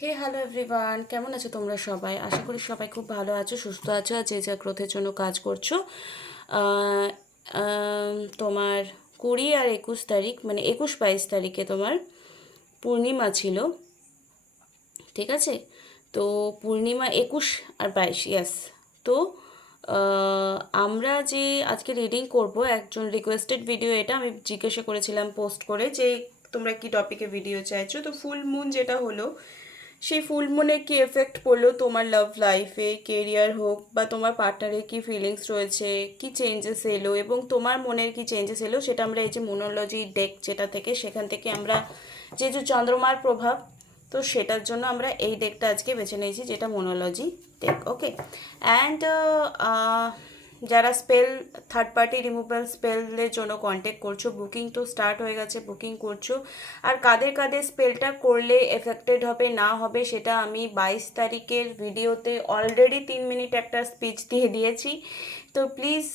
হে hello everyone, কেমন আছো তোমরা সবাই? আশা করি সবাই খুব ভালো আছো, সুস্থ আছো, আর যে যা গ্রোথের জন্য কাজ করছো। আহ, তোমার 20 আর 21 তারিখ, মানে 21-22 তারিখে তোমার পূর্ণিমা ছিল, ঠিক আছে? তো পূর্ণিমা 21 আর 22, ইয়াস। তো আমরা যে আজকে রিডিং করব, একজন রিকোয়েস্টেড ভিডিও, এটা আমি জিজ্ঞাসা করেছিলাম পোস্ট করে যে তোমরা কি টপিকে ভিডিও চাইছো। তো ফুল মুন যেটা হলো, সেই ফুল মুনে কি এফেক্ট পড়লো তোমার লাভ লাইফে, কেরিয়ার হোক বা তোমার পার্টনারের কি ফিলিংস রয়েছে, কি চেঞ্জেস এলো এবং তোমার মনের কি চেঞ্জেস এলো, সেটা আমরা এই যে মোনোলজি ডেক যেটা থেকে, সেখান থেকে আমরা যে চন্দ্রমার প্রভাব, তো সেটার জন্য আমরা এই ডেকটা আজকে বেছে নিয়েছি, যেটা মোনোলজি ডেক। ওকে। অ্যান্ড যারা স্পেল, থার্ড পার্টি রিমুভাল স্পেলের জন্য কন্ট্যাক্ট করছো, বুকিং তো স্টার্ট হয়ে গেছে, বুকিং করছো। আর কাদের কাদের স্পেলটা করলে এফেক্টেড হবে না হবে, সেটা আমি 22 তারিখের ভিডিওতে অলরেডি 3 মিনিট একটা স্পিচ দিয়ে দিয়েছি। তো প্লিজ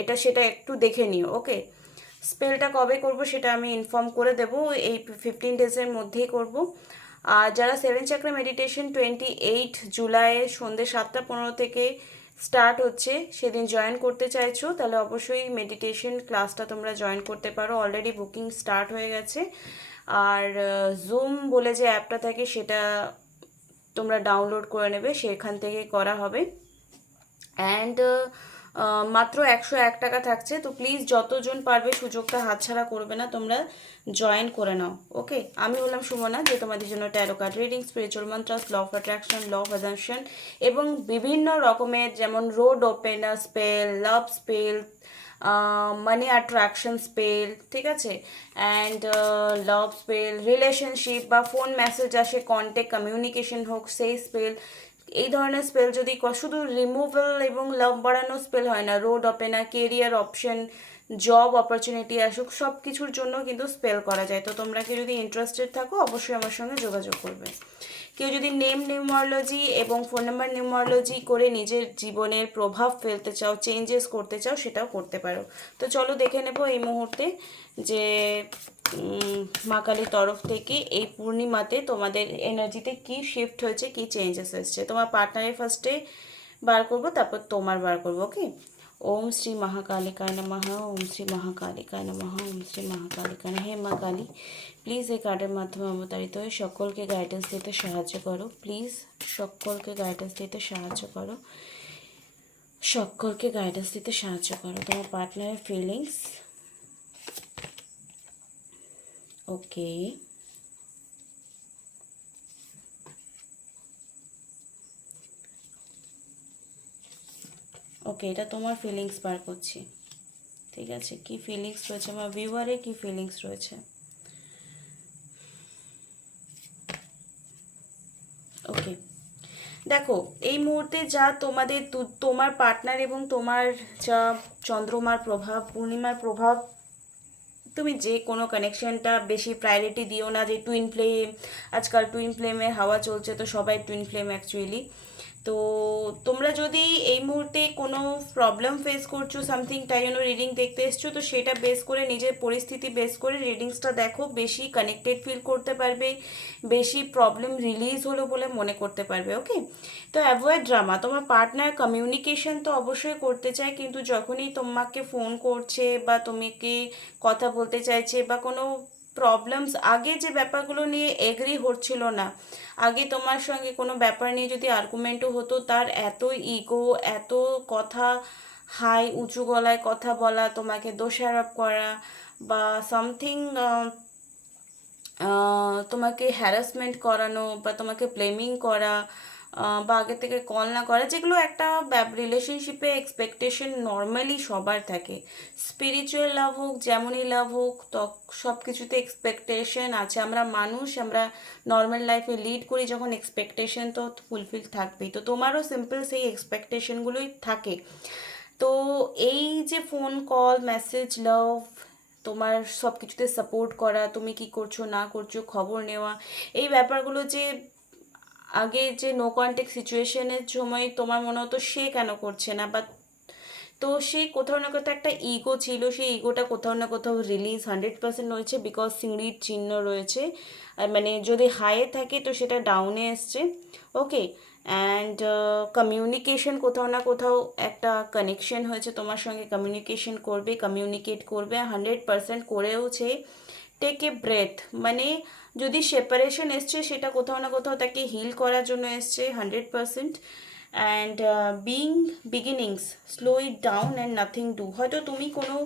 এটা সেটা একটু দেখে নিও। ওকে। স্পেলটা কবে করব সেটা আমি ইনফর্ম করে দেবো, এই 15 ডেজের মধ্যেই করব। আর যারা 7 চাকরা মেডিটেশন 28 জুলাই সন্ধ্যে 7টা 15 থেকে স্টার্ট হচ্ছে, সেদিন জয়েন করতে চাইছো, তাহলে অবশ্যই মেডিটেশন ক্লাসটা তোমরা জয়েন করতে পারো, অলরেডি বুকিং স্টার্ট হয়ে গেছে। আর জুম বলে যে অ্যাপটা থাকে, সেটা তোমরা ডাউনলোড করে নেবে, সেখান থেকে করা হবে। অ্যান্ড মাত্র 101 টাকা থাকছে। তো প্লিজ যতজন পারবে সুযোগটা হাতছাড়া করবে না, তোমরা জয়েন করে নাও। ওকে। আমি হলাম সুমনা, যে তোমাদের জন্য tarot card reading, spiritual mantras, law of attraction, law of assumption এবং বিভিন্ন রকমের, যেমন road opener spell, love spell, money attraction spell, ঠিক আছে? অ্যান্ড লাভ স্পেল, রিলেশনশিপ বা ফোন মেসেজ আসে, কন্ট্যাক্ট কমিউনিকেশন হোক, সেই স্পেল, এই ধরনের স্পেল যদি শুধু রিমুভাল এবং লাভ বাড়ানো স্পেল হয় না, road opener, career option, job opportunity আসুক, সব কিছুর জন্য কিন্তু স্পেল করা যায়। তো তোমরা কি যদি ইন্টারেস্টেড থাকো, অবশ্যই আমার সঙ্গে যোগাযোগ করবে। কেউ যদি নেম নিউমারোলজি এবং ফোন নাম্বার নিউমারোলজি করে নিজের জীবনের প্রভাব ফেলতে চাও, চেঞ্জেস করতে চাও, সেটাও করতে পারো। তো চলো দেখে নেব এই মুহূর্তে যে মা কালীর তরফ থেকে এই পূর্ণিমাতে তোমাদের এনার্জিতে কি শিফট হয়েছে, কি চেঞ্জেস এসছে। তোমার পার্টনারের ফার্স্টে বার করবো, তারপর তোমার বার করবো। ওকে। ওম শ্রী মহাকালিকায় নমঃ, ওম শ্রী মহাকালিকায় নমঃ, ওম শ্রী মহাকালিকায়। হে মা কালী, প্লিজ এই কার্ডের মাধ্যমে অবতারিত হয়ে সকলকে গাইডেন্স দিতে সাহায্য করো। প্লিজ সকলকে গাইডেন্স দিতে সাহায্য করো, সকলকে গাইডেন্স দিতে সাহায্য করো। তোমার পার্টনারের ফিলিংস। ওকে। ওকে, এটা তোমার ফিলিংস বার করছি, ঠিক আছে? কি ফিলিংস রয়েছে আমার ভিউয়ারে, কি ফিলিংস রয়েছে? ওকে। দেখো, এই মুহূর্তে যা তোমাদের তোমার পার্টনার এবং তোমার যা চন্দ্রমার প্রভাব, পূর্ণিমার প্রভাব, তুমি যে কোনো কানেকশনটা বেশি প্রায়োরিটি দিও না, যে টুইন ফ্লেম, আজকাল টুইন ফ্লেমের হাওয়া চলছে, তো সবাই টুইন ফ্লেম অ্যাকচুয়ালি। তো তোমরা যদি এই মুহূর্তে কোনো প্রবলেম ফেস করছো সামথিং, তাই জন্য রিডিং দেখতে এসছো, তো সেটা বেস করে, নিজের পরিস্থিতি বেস করে রিডিংসটা দেখো, বেশি কানেক্টেড ফিল করতে পারবে, বেশি প্রবলেম রিলিজ হলো বলে মনে করতে পারবে। ওকে। তো অ্যাভয়েড ড্রামা। তোমার পার্টনার কমিউনিকেশন তো অবশ্যই করতে চায়, কিন্তু যখনই তোমাকে ফোন করছে বা তোমাকে কথা বলতে চাইছে বা কোনো প্রবলেমস, আগে যে ব্যাপারগুলো নিয়ে এগ্রি হচ্ছিল না, আগে তোমার সঙ্গে কোনো ব্যাপার নিয়ে যদি আর্গুমেন্টও হতো, তার এত ইগো, এত কথা, হাই উঁচু গলায় কথা বলা, তোমাকে দোষারোপ করা বা সামথিং, তোমাকে হ্যারাসমেন্ট করানো বা তোমাকে ব্লেমিং করা, বা আগে থেকে কল না করা, যেগুলো একটা রিলেশনশিপে এক্সপেকটেশন নর্মালি সবার থাকে। স্পিরিচুয়াল লাভ হোক, যেমনই লাভ হোক, সব কিছুতে এক্সপেকটেশন আছে। আমরা মানুষ, আমরা নর্মাল লাইফে লিড করি যখন, এক্সপেকটেশন তো ফুলফিল থাকবেই। তো তোমারও সিম্পল সেই এক্সপেকটেশনগুলোই থাকে। তো এই যে ফোন কল, মেসেজ, লাভ, তোমার সব কিছুতে সাপোর্ট করা, তুমি কি করছো না করছো খবর নেওয়া, এই ব্যাপারগুলো যে আগে যে নো কন্ট্যাক্ট সিচুয়েশনের সময় তোমার মনে হতো সে কেন করছে না, বা তো সেই কোথাও না কোথাও একটা ইগো ছিল, সেই ইগোটা কোথাও না কোথাও রিলিজ 100% হয়েছে, বিকজ সিঁড়ির চিহ্ন রয়েছে। মানে যদি হাইয়ে থাকে তো সেটা ডাউনে এসছে। ওকে, অ্যান্ড কমিউনিকেশন কোথাও না কোথাও একটা কানেকশন হয়েছে তোমার সঙ্গে, কমিউনিকেশন করবে, কমিউনিকেট করবে, 100% করেওছে। টেক এ ব্রেথ, মানে যদি সেপারেশন এসছে সেটা কোথাও না কোথাও তাকে হিল করার জন্য এসছে 100%। And being beginnings, slow it down and nothing do. হয়তো তুমি কোনো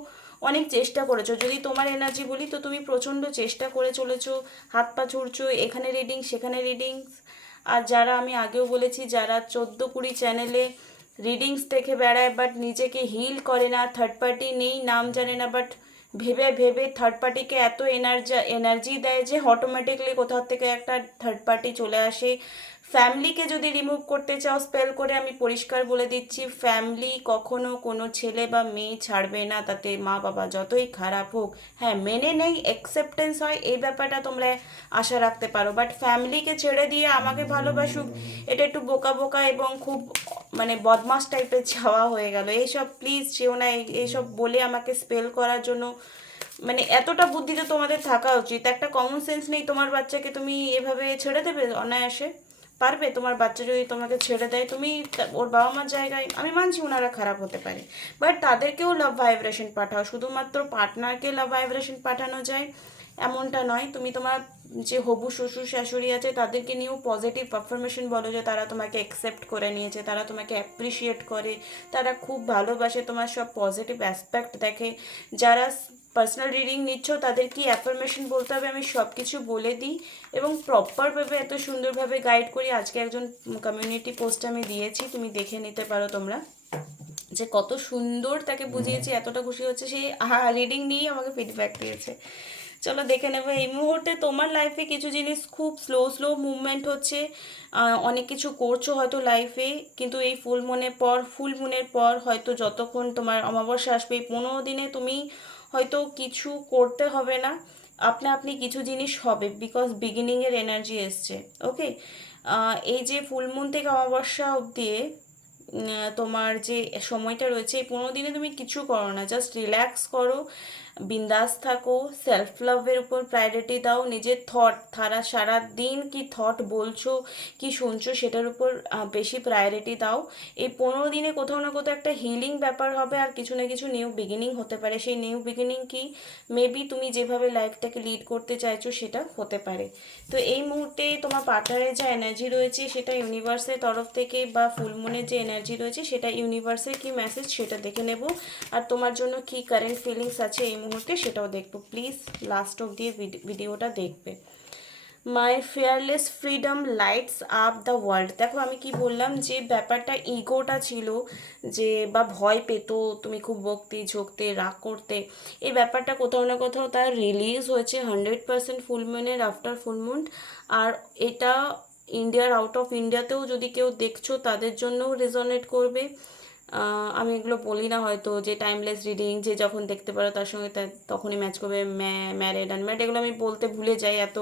অনেক চেষ্টা করেছো, যদি তোমার এনার্জি বলি তো তুমি প্রচণ্ড চেষ্টা করে চলেছো, হাত পা ছুড়ছো, এখানে রিডিং সেখানে রিডিংস। আর যারা আমি আগেও বলেছি, যারা 14-20 চ্যানেলে রিডিংস দেখে বেড়ায় বাট নিজেকে হিল করে না, থার্ড পার্টি নেই, নাম জানে না, বাট ভেবে ভেবে থার্ড পার্টিকে এত এনার্জি দেয় যে অটোমেটিকলি কোথাও থেকে একটা থার্ড পার্টি চলে আসে। ফ্যামিলিকে যদি রিমুভ করতে চাও স্পেল করে, আমি পরিষ্কার বলে দিচ্ছি, ফ্যামিলি কখনো কোনো ছেলে বা মেয়ে ছাড়বে না, তাতে মা বাবা যতই খারাপ হোক। হ্যাঁ, মেনে নেই, অ্যাকসেপ্টেন্স হয়, এই ব্যাপারটা তোমরা আশা রাখতে পারো, বাট ফ্যামিলিকে ছেড়ে দিয়ে আমাকে ভালোবাসুক, এটা একটু বোকা বোকা এবং খুব মানে বদমাস টাইপের চাওয়া হয়ে গেল। এইসব প্লিজ চেও না, এইসব বলে আমাকে স্পেল করার জন্য। মানে এতটা বুদ্ধি তো তোমাদের থাকা উচিত, একটা কমন সেন্স নেই। তোমার বাচ্চাকে তুমি এভাবে ছেড়ে দেবে অনায়াসে? পারবে? তোমার বাচ্চা যদি তোমাকে ছেড়ে দেয়, তুমি ওর বাবা মার জায়গায়, আমি মানছি ওনারা খারাপ হতে পারে, বাট তাদেরকেও লাভ ভাইব্রেশন পাঠাও। শুধুমাত্র পার্টনারকে লাভ ভাইব্রেশন পাঠানো যায় এমনটা নয়। তুমি তোমার যে হবু শ্বশুর শাশুড়ি আছে তাদেরকে নিয়েও পজিটিভ পারফরমেশন বলো, যে তারা তোমাকে অ্যাকসেপ্ট করে নিয়েছে, তারা তোমাকে অ্যাপ্রিসিয়েট করে, তারা খুব ভালোবাসে, তোমার সব পজিটিভ অ্যাসপেক্ট দেখে। যারা পার্সোনাল রিডিং নিচ্ছ তাদের কি অ্যাফার্মেশন বলতে হবে আমি সব কিছু বলে দিই এবং প্রপারভাবে এত সুন্দরভাবে গাইড করি। আজকে একজন কমিউনিটি পোস্ট আমি দিয়েছি, তুমি দেখে নিতে পারো তোমরা, যে কত সুন্দর তাকে বুঝিয়েছি, এতটা খুশি হচ্ছে, সেই রিডিং নিয়েই আমাকে ফিডব্যাক দিয়েছে। চলো দেখে নেবো। এই মুহূর্তে তোমার লাইফে কিছু জিনিস খুব স্লো স্লো মুভমেন্ট হচ্ছে, অনেক কিছু করছো হয়তো লাইফে, কিন্তু এই ফুল মুনের পর হয়তো যতক্ষণ তোমার অমাবস্যা আসবে এই 15 দিনে তুমি হয়তো কিছু করতে হবে না, আপনা আপনি কিছু জিনিস হবে, বিকজ বিগিনিংয়ের এনার্জি এসছে। ওকে, এই যে ফুল মুন থেকে অমাবস্যা অবধি তোমার যে সময়টা রয়েছে, এই 15 দিনে তুমি কিছু করো না, জাস্ট রিল্যাক্স করো, বিন্দাস থাকো, সেলফ লাভের উপর প্রায়োরিটি দাও, নিজের সারা দিন কি থট বলছো কি শুনছো সেটার উপর বেশি প্রায়োরিটি দাও। এই 15 দিনে কোথাও না কোথাও একটা হিলিং ব্যাপার হবে, আর কিছু না কিছু নিউ বিগিনিং হতে পারে। সেই নিউ বিগিনিং কি, মেবি তুমি যেভাবে লাইফটাকে লিড করতে চাইছো সেটা হতে পারে। তো এই মুহূর্তে তোমার পার্টনারের যে এনার্জি রয়েছে সেটা ইউনিভার্সের তরফ থেকে, বা ফুলমুনের যে এনার্জি রয়েছে সেটা ইউনিভার্সের কি মেসেজ সেটা দেখে নেব, আর তোমার জন্য কি কারেন্ট ফিলিংস আছে এই মুহূর্তে সেটাও দেখবো। প্লিজ লাস্ট অব দিয়ে ভিডিওটা দেখবে। My fearless freedom lights up the world. দেখো আমি কি বললাম, যে ব্যাপারটা ইগোটা ছিল, যে বা ভয় পেতো, তুমি খুব বকতে ঝোঁকতে রাগ করতে, এই ব্যাপারটা কোথাও না কোথাও তার রিলিজ হয়েছে 100% ফুলমুনের আফটার ফুলমুন। আর এটা ইন্ডিয়ার আউট অফ ইন্ডিয়াতেও যদি কেউ দেখছো তাদের জন্যও রেজনেট করবে। আমি এগুলো বলি না হয়তো যে টাইমলেস রিডিং, যে যখন দেখতে পারো তার সঙ্গে তখনই ম্যাচ করবে, ম্যারেড আনম্যারেড এগুলো আমি বলতে ভুলে যাই, এত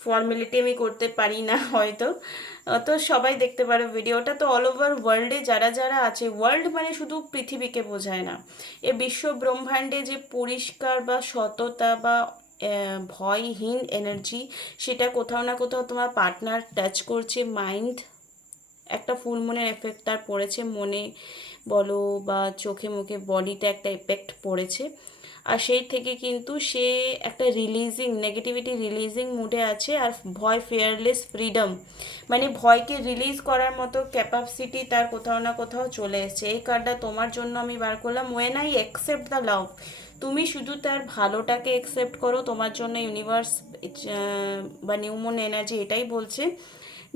ফর্মালিটি আমি করতে পারি না হয়তো। তো সবাই দেখতে পারো ভিডিওটা, তো অল ওভার ওয়ার্ল্ডে যারা যারা আছে, ওয়ার্ল্ড মানে শুধু পৃথিবীকে বোঝায় না, এ বিশ্ব ব্রহ্মাণ্ডে যে পরিষ্কার বা সততা বা ভয়হীন এনার্জি, সেটা কোথাও না কোথাও তোমার পার্টনার টাচ করছে। মাইন্ড একটা ফুল মুনের এফেক্ট তার পড়েছে, মনে বলো বা চোখে মুখে বডিতে একটা এফেক্ট পড়েছে, আর সেই থেকে কিন্তু সে একটা নেগেটিভিটি রিলিজিং মুডে আছে। আর ভয়, ফিয়ারলেস ফ্রিডম, মানে ভয়কে রিলিজ করার মতো ক্যাপাসিটি তার কোথাও না কোথাও চলে এসেছে। এই কার্ডটা তোমার জন্য আমি বার করলাম। When I accept the love, তুমি শুধু তার ভালোটাকে অ্যাকসেপ্ট করো, তোমার জন্য ইউনিভার্স বা নিউমন এনার্জি এটাই বলছে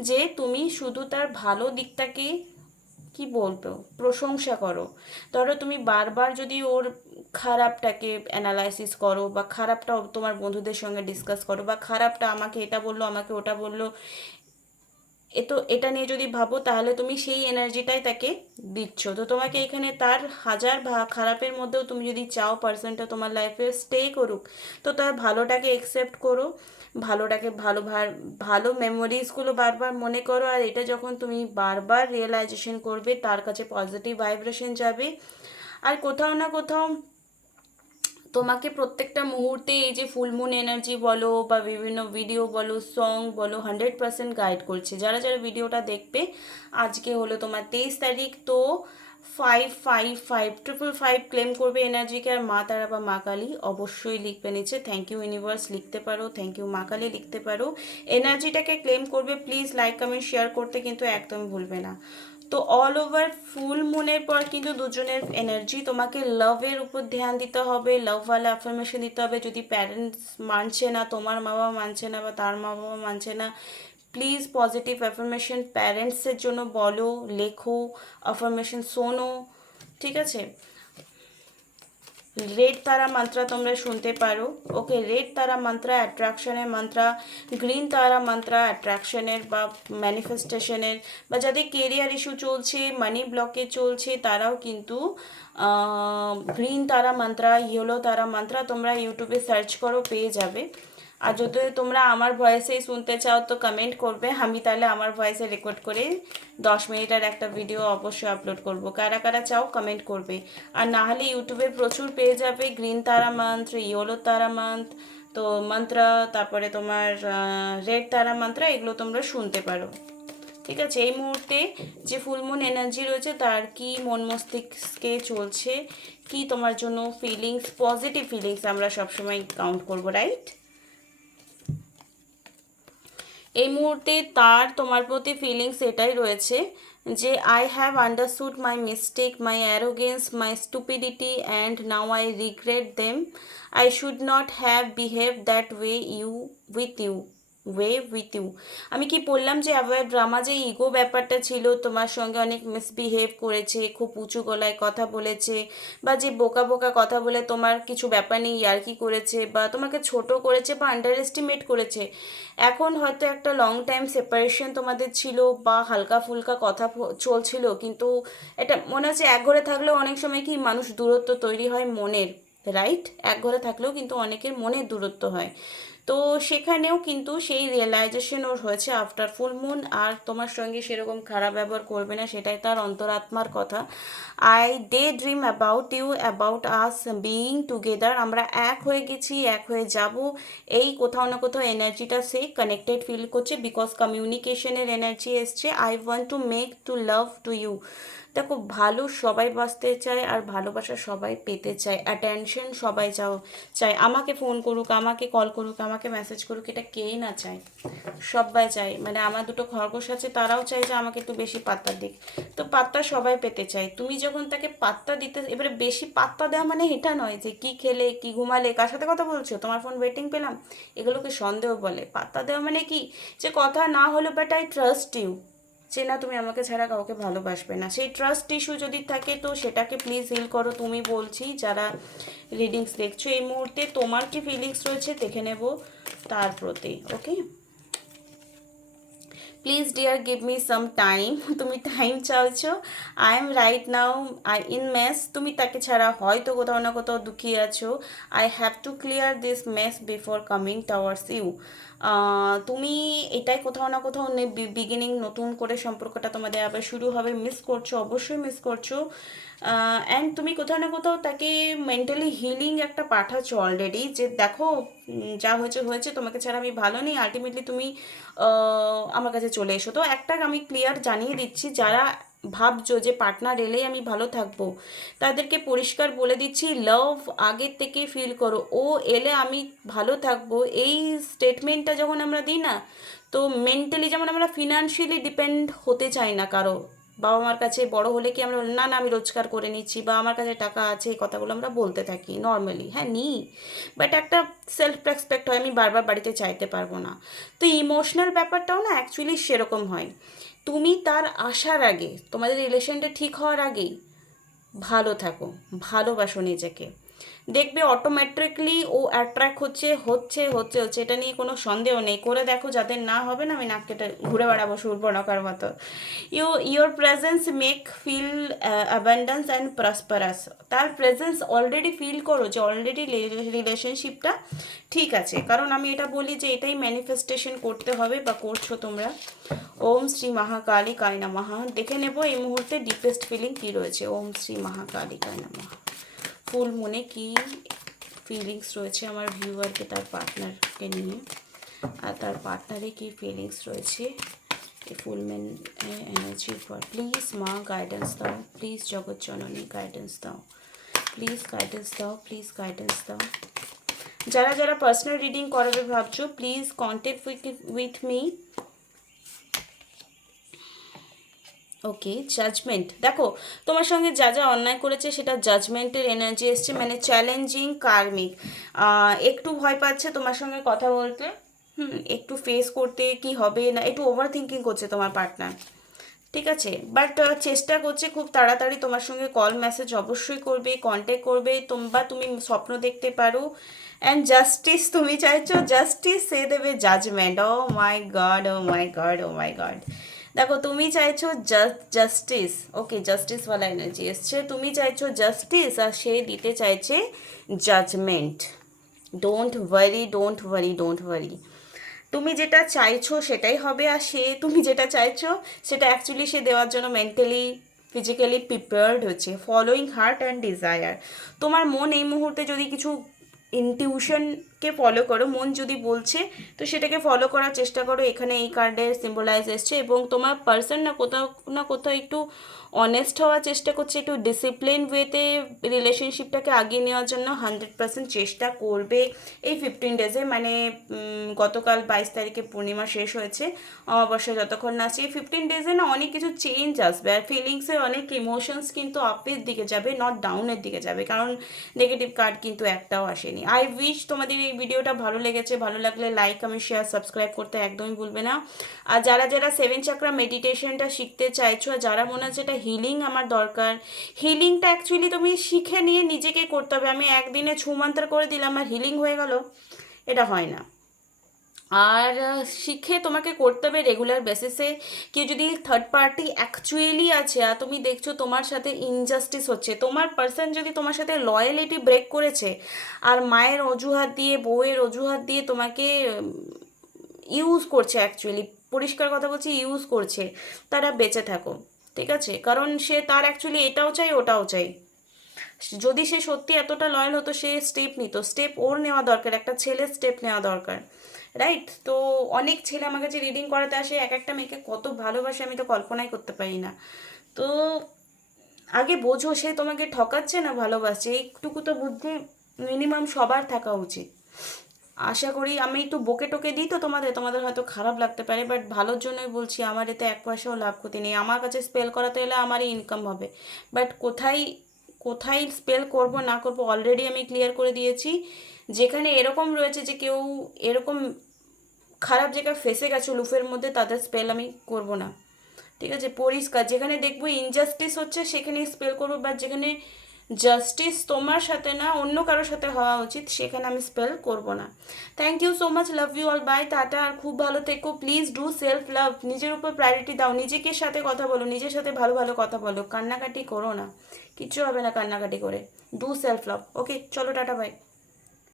যে তুমি শুধু তার ভালো দিকটাকে কি বলবো প্রশংসা করো। ধরো তুমি বারবার যদি ওর খারাপটাকে অ্যানালাইসিস করো, বা খারাপটা তোমার বন্ধুদের সঙ্গে ডিসকাস করো, বা খারাপটা আমাকে এটা বললো আমাকে ওটা বললো, এটা নিয়ে যদি ভাবো তাহলে তুমি সেই এনার্জিটাই তাকে দিচ্ছ। তো তোমাকে এখানে তার হাজার খারাপের মধ্যেও তুমি যদি চাও পার্সনটা তোমার লাইফে স্টে করুক, তো তার ভালোটাকে অ্যাকসেপ্ট করো, ভালোটাকে ভালো মেমোরিজগুলো বারবার মনে করো। আর এটা যখন তুমি বারবার রিয়েলাইজেশন করবে, তার কাছে পজিটিভ ভাইব্রেশন যাবে। আর কোথাও না কোথাও তোমাকে প্রত্যেকটা মুহূর্তে এই যে ফুল মুন এনার্জি বলো বা বিভিন্ন ভিডিও বলো, সং বলো, 100% গাইড করছে। যারা যারা ভিডিওটা দেখবে, আজকে হলো তোমার 23 তারিখ, তো 555 ক্লেম করবে এনার্জিকে। আর মা তারা বা মা কালী অবশ্যই লিখবে নিচে থ্যাংক ইউ ইউনিভার্স লিখতে পারো, থ্যাংক ইউ মা কালী লিখতে পারো। এনার্জিটাকে ক্লেম করবে, প্লিজ লাইক কমেন্ট শেয়ার করতে কিন্তু একদমই ভুলবে না। তো অল ওভার ফুল মুনের পর কিন্তু দুজনের এনার্জি, তোমাকে লাভের উপর ধ্যান দিতে হবে, লাভওয়ালা অ্যাফার্মেশন দিতে হবে। যদি প্যারেন্টস মানছে না, তোমার মা বাবা মানছে না বা তার মা বাবা মানছে না, প্লিজ পজিটিভ অ্যাফার্মেশন প্যারেন্টসের জন্য বলো, লেখো, অ্যাফার্মেশন শোনো, ঠিক আছে। রেড তারা মন্ত্র তোমরা শুনতে পারো, ওকে। রেড তারা মন্ত্র অ্যাট্রাকশনের মন্ত্র, গ্রিন তারা মন্ত্র অ্যাট্রাকশনের বা ম্যানিফেস্টেশনের, বা যাদের কেরিয়ার ইস্যু চলছে, মানি ব্লকে চলছে, তারাও কিন্তু গ্রিন তারা মন্ত্র, ইয়েলো তারা মন্ত্র তোমরা ইউটিউবে সার্চ করো, পেয়ে যাবে। আর যদি তোমরা আমার ভয়েসেই শুনতে চাও তো কমেন্ট করবে, আমি তাহলে আমার ভয়েসে রেকর্ড করে 10 মিনিটের একটা ভিডিও অবশ্যই আপলোড করব। কারা কারা চাও কমেন্ট করবে। আর না হলে ইউটিউবে প্রচুর পেয়ে যাবে গ্রিন তারা মন্ত্র, ইয়েলো তারা মন্ত্র, তো মন্ত্র, তারপরে তোমার রেড তারা মন্ত্র, এগুলো তোমরা শুনতে পারো, ঠিক আছে। এই মুহূর্তে যে ফুলমুন এনার্জি রয়েছে তার কি মন মস্তিষ্কে চলছে, কি তোমার জন্য ফিলিংস, পজিটিভ ফিলিংস আমরা সবসময় কাউন্ট করবো, রাইট। এই মুহূর্তে তার তোমার প্রতি ফিলিংস এটাই রয়েছে যে I have understood my mistake, my arrogance, my stupidity and now I regret them. I should not have behave that way with you. আমি কি বললাম যে অ্যাভয়েড ড্রামা, যে ইগো ব্যাপারটা ছিল, তোমার সঙ্গে অনেক মিসবিহেভ করেছে, খুব উঁচু গলায় কথা বলেছে, বা যে বোকা বোকা কথা বলে তোমার কিছু ব্যাপার নেই ইয়ার্কি করেছে, বা তোমাকে ছোট করেছে বা আন্ডার এস্টিমেট করেছে। এখন হয়তো একটা লং টাইম সেপারেশন তোমাদের ছিল বা হালকা ফুলকা কথা চলছিল, কিন্তু এটা মনে হচ্ছে এক ঘরে থাকলেও অনেক সময় কি মানুষ দূরত্ব তৈরি হয় মনের, রাইট। এক ঘরে থাকলেও কিন্তু অনেকের মনের দূরত্ব হয়। তো সেখানেও কিন্তু সেই রিয়েলাইজেশন ওর হয়েছে আফটার ফুল মুন, আর তোমার সঙ্গে সেরকম খারাপ ব্যবহার করবে না, সেটাই তার অন্তরাত্মার কথা। I day dream about you, about us being together, আমরা এক হয়ে গেছি, এক হয়ে যাব, এই কোথাও না কোথাও এনার্জিটা সে কানেক্টেড ফিল করছে, বিকজ কমিউনিকেশনের এনার্জি এসছে। I want to make to love to you. দেখো, ভালো সবাই বাঁচতে চায় আর ভালোবাসা সবাই পেতে চায়, অ্যাটেনশন সবাই চায়, আমাকে ফোন করুক, আমাকে কল করুক, আমাকে মেসেজ করুক, এটা কেই না চায়, সবাই চায়। মানে আমার দুটো খরগোশ আছে, তারাও চায় যে আমাকে একটু বেশি পাত্তা দিক, তো পাত্তা সবাই পেতে চায়। তুমি যখন তাকে পাত্তা দিতে, এবারে বেশি পাত্তা দেওয়া মানে এটা নয় যে কি খেলে, কি ঘুমালে, কার সাথে কথা বলছো, তোমার ফোন ওয়েটিং পেলাম, এগুলোকে সন্দেহ বলে। পাত্তা দেওয়া মানে কি, যে কথা না হলো বাট আই ট্রাস্ট ইউ, যে না তুমি আমাকে ছাড়া কাউকে ভালোবাসবে না, সেই ট্রাস্ট ইস্যু যদি থাকে তো সেটাকে প্লিজ হিল করো। তুমি বলছি যারা রিডিংস দেখছো এই মুহূর্তে তোমার কি ফিলিংস রয়েছে দেখে নেব তার প্রতি, okay. Please dear give me some time, তুমি টাইম চাইছো। I am right now in mess, তুমি তাকে ছাড়া হয়তো কোথাও না কোথাও দুঃখী আছো। I have to clear this mess before coming towards you. তুমি এটাই কোথাও না কোথাও বিগিনিং, নতুন করে সম্পর্কটা তোমাদের আবার শুরু হবে, মিস করছো, অবশ্যই মিস করছো। অ্যান্ড তুমি কোথাও না কোথাও তাকে মেন্টালি হিলিং একটা পাঠাচ্ছ অলরেডি, যে দেখো যা হয়েছে হয়েছে, তোমাকে ছাড়া আমি ভালো নেই, আলটিমেটলি তুমি আমার কাছে চলে এসো। তো একটা আমি ক্লিয়ার জানিয়ে দিচ্ছি, যারা ভাবছো যে পার্টনার এলেই আমি ভালো থাকবো, তাদেরকে পরিষ্কার বলে দিচ্ছি, লাভ আগের থেকে ফিল করো, ও এলে আমি ভালো থাকবো। এই স্টেটমেন্টটা যখন আমরা দিই না, তো মেন্টালি, যেমন আমরা ফিনান্সিয়ালি ডিপেন্ড হতে চাই না কারো, বাবা মার কাছে বড় হলে কি আমরা না না আমি রোজগার করে নিচ্ছি বা আমার কাছে টাকা আছে, এই কথাগুলো আমরা বলতে থাকি নর্মালি, হ্যাঁ নিই, বাট একটা সেলফ রেসপেক্ট হয়, আমি বারবার বাড়িতে চাইতে পারবো না। তো ইমোশনাল ব্যাপারটাও না অ্যাকচুয়ালি সেরকম হয়। তুমি তার আসার আগে, তোমাদের রিলেশনটা ঠিক হওয়ার আগেই ভালো থাকো, ভালোবাসো নিজেকে, দেখবে অটোমেটিকলি ও অ্যাট্রাক্ট হচ্ছে হচ্ছে হচ্ছে হচ্ছে, এটা নিয়ে কোনো সন্দেহ নেই। করে দেখো, যাদের না হবে না আমি নাক কেটে ঘুরে বেড়াবো সুরপনকার মতো। Your presence make feel abundance and prosperous. তার প্রেজেন্স অলরেডি ফিল করো যে অলরেডি রিলেশনশিপটা ঠিক আছে, কারণ আমি এটা বলি যে এটাই ম্যানিফেস্টেশন করতে হবে বা করছো তোমরা। ওম শ্রী মহাকালী কায় নমঃ। দেখে নেবো এই মুহূর্তে ডিপেস্ট ফিলিং কী রয়েছে। ওম শ্রী মহাকালী কায় নমঃ। ফুল মনে কি ফিলিংস রয়েছে আমার ভিউয়ারকে তার পার্টনারকে নিয়ে, আর তার পার্টনারে কি ফিলিংস রয়েছে এই ফুল মেন এনার্জির পর। প্লিজ মা গাইডেন্স দাও, প্লিজ জগৎ জননী গাইডেন্স দাও, প্লিজ গাইডেন্স দাও, প্লিজ গাইডেন্স দাও। যারা যারা পার্সোনাল রিডিং করাবে ভাবছো, please contact with me. Okay, judgement. দেখো তোমার সঙ্গে যা যা অন্যায় করেছে সেটা জাজমেন্টের এনার্জি এসছে, মানে চ্যালেঞ্জিং কার্মিক। একটু ভয় পাচ্ছে তোমার সঙ্গে কথা বলতে, একটু ফেস করতে কি হবে না, একটু ওভার থিঙ্কিং করছে তোমার পার্টনার, ঠিক আছে। বাট চেষ্টা করছে খুব তাড়াতাড়ি তোমার সঙ্গে কল মেসেজ অবশ্যই করবে, কন্ট্যাক্ট করবে, বা তুমি স্বপ্ন দেখতে পারো। অ্যান্ড জাস্টিস তুমি চাইছো, জাস্টিস সে দেবে জাজমেন্ট। ও মাই গড, ও মাই গড, ও মাই গড। দেখো তুমি চাইছো জাস্টিস, ওকে, জাস্টিসওয়ালা এনার্জি এসছে। তুমি চাইছো জাস্টিস আর সে দিতে চাইছে judgement. Don't worry, don't worry, don't worry. তুমি যেটা চাইছো সেটাই হবে, আর সে তুমি যেটা চাইছো সেটা অ্যাকচুয়ালি সে দেওয়ার জন্য মেন্টালি ফিজিক্যালি প্রিপেয়ার্ড হচ্ছে। Following heart and desire. তোমার মন এই মুহূর্তে যদি কিছু ইনটিউশনকে ফলো করো, মন যদি বলছে তো সেটাকে ফলো করার চেষ্টা করো। এখানে এই কার্ডের সিম্বলাইজ এসছে, এবং তোমার পার্সন না কোথাও না কোথাও একটু অনেস্ট হওয়ার চেষ্টা করছে, একটু ডিসিপ্লিন ওয়েতে রিলেশনশিপটাকে আগিয়ে নেওয়ার জন্য 100% চেষ্টা করবে এই 15 ডেজে। মানে গতকাল 22 তারিখে পূর্ণিমা শেষ হয়েছে, অমাবস্যা যতক্ষণ না আসছে, এই 15 ডেজে না অনেক কিছু চেঞ্জ আসবে, আর ফিলিংসের অনেক ইমোশনস কিন্তু আপের দিকে যাবে, নট ডাউনের দিকে যাবে, কারণ নেগেটিভ কার্ড কিন্তু একটাও আসেনি। আই উইশ তোমাদের এই ভিডিওটা ভালো লেগেছে। ভালো লাগলে লাইক, কমেন্ট, শেয়ার, সাবস্ক্রাইব করতে একদমই ভুলবে না। আর যারা যারা 7 চাকরা মেডিটেশনটা শিখতে চাইছো, আর যারা মনে হচ্ছে এটা হিলিং আমার দরকার, হিলিংটা অ্যাকচুয়ালি তুমি শিখে নিয়ে নিজেকে করতে হবে। আমি একদিনে ছুমন্ত্র করে দিলাম আর হিলিং হয়ে গেল, এটা হয় না। আর শিখে তোমাকে করতে হবে রেগুলার বেসিসে। কেউ যদি থার্ড পার্টি অ্যাকচুয়ালি আছে আর তুমি দেখছো তোমার সাথে ইনজাস্টিস হচ্ছে, তোমার পার্সন যদি তোমার সাথে লয়ালিটি ব্রেক করেছে আর মায়ের অজুহাত দিয়ে, বউয়ের অজুহাত দিয়ে তোমাকে ইউজ করছে, অ্যাকচুয়ালি পরিষ্কার কথা বলছি, ইউজ করছে, তারা বেঁচে থাকো, ঠিক আছে। কারণ সে তার অ্যাকচুয়ালি এটাও চাই ওটাও চাই। যদি সে সত্যি এতটা লয়াল হতো সে স্টেপ নিত, স্টেপ ওর নেওয়া দরকার, একটা ছেলের স্টেপ নেওয়া দরকার, রাইট। তো অনেক ছেলে আমার কাছে রিডিং করাতে আসে, এক একটা মেয়েকে কত ভালোবাসে আমি তো কল্পনাই করতে পারি না। তো আগে বোঝো সে তোমাকে ঠকাচ্ছে না ভালোবাসছে, এইটুকু তো বুদ্ধি মিনিমাম সবার থাকা উচিত। আশা করি আমি একটু বকে টোকে দিই তো তোমাদের, তোমাদের হয়তো খারাপ লাগতে পারে, বাট ভালোর জন্যই বলছি। আমার এতে এক পয়সাও লাভ ক্ষতি নেই, আমার কাছে স্পেল করাতে হলে আমারই ইনকাম হবে, বাট কোথায় কোথায় স্পেল করব না করব অলরেডি আমি ক্লিয়ার করে দিয়েছি। যেখানে এরকম রয়েছে যে কেউ এরকম খারাপ জায়গায় ফেসে গেছো লুফের মধ্যে, তাদের স্পেল আমি করব না, ঠিক আছে। পরিষ্কার, যেখানে দেখবো ইনজাস্টিস হচ্ছে সেখানেই স্পেল করবো, বা যেখানে জাস্টিস তোমার সাথে না অন্য কারোর সাথে হওয়া উচিত সেখানে আমি স্পেল করব না। Thank you so much, love you all, bye, tata. আর খুব ভালো থেকো, প্লিজ ডু সেলফ লাভ, নিজের উপর প্রায়োরিটি দাও, নিজেকে সাথে কথা বলো, নিজের সাথে ভালো ভালো কথা বলো, কান্নাকাটি করো না, কিচ্ছু হবে না কান্নাকাটি করে। Do self love. ওকে, চলো টাটা, বাই।